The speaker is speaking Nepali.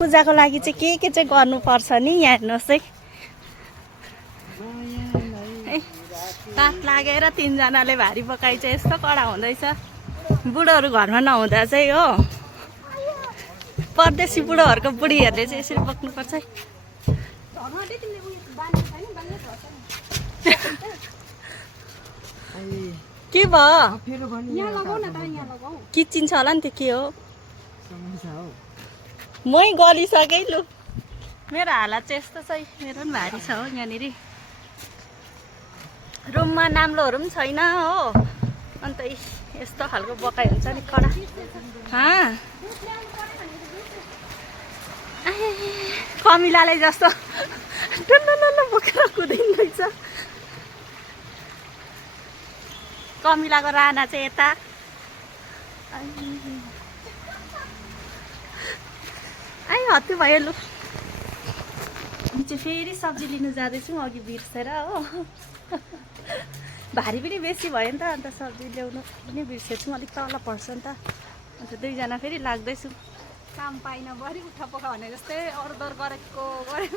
पूजाको लागि चाहिँ के चाहिँ गर्नुपर्छ नि यहाँ हेर्नुहोस् है काठ लागेर तीनजनाले भारी पकाइ चाहिँ यस्तो कडा हुँदैछ। बुढोहरू घरमा नहुँदा चाहिँ हो परदेशी बुढोहरूको बुढीहरूले चाहिँ यसरी बोक्नुपर्छ है। के भयो किचिन्छ होला नि त्यो के हो मै गलिसकेँ लु मेरो हालत चाहिँ यस्तो छ मेरो पनि भारी छ हो। यहाँनिर रुममा नाम्लोहरू पनि छैन हो अन्त यस्तो खालको बकाइ हुन्छ नि कडा। कमिलाले जस्तो टुल्लो बोकेर कुदिँदैछ। कमिलाको राना चाहिँ यता हत्तु भयो लु। चाहिँ फेरि सब्जी लिनु जाँदैछु अघि बिर्सेर हो भारी पनि बेसी भयो नि त अन्त सब्जी ल्याउनु पनि बिर्सेछु अलिक तल पर्छ नि त अन्त दुईजना फेरि लाग्दैछु। काम पाइन बरी उठा पका भने जस्तै अरू दर गरेको गरेर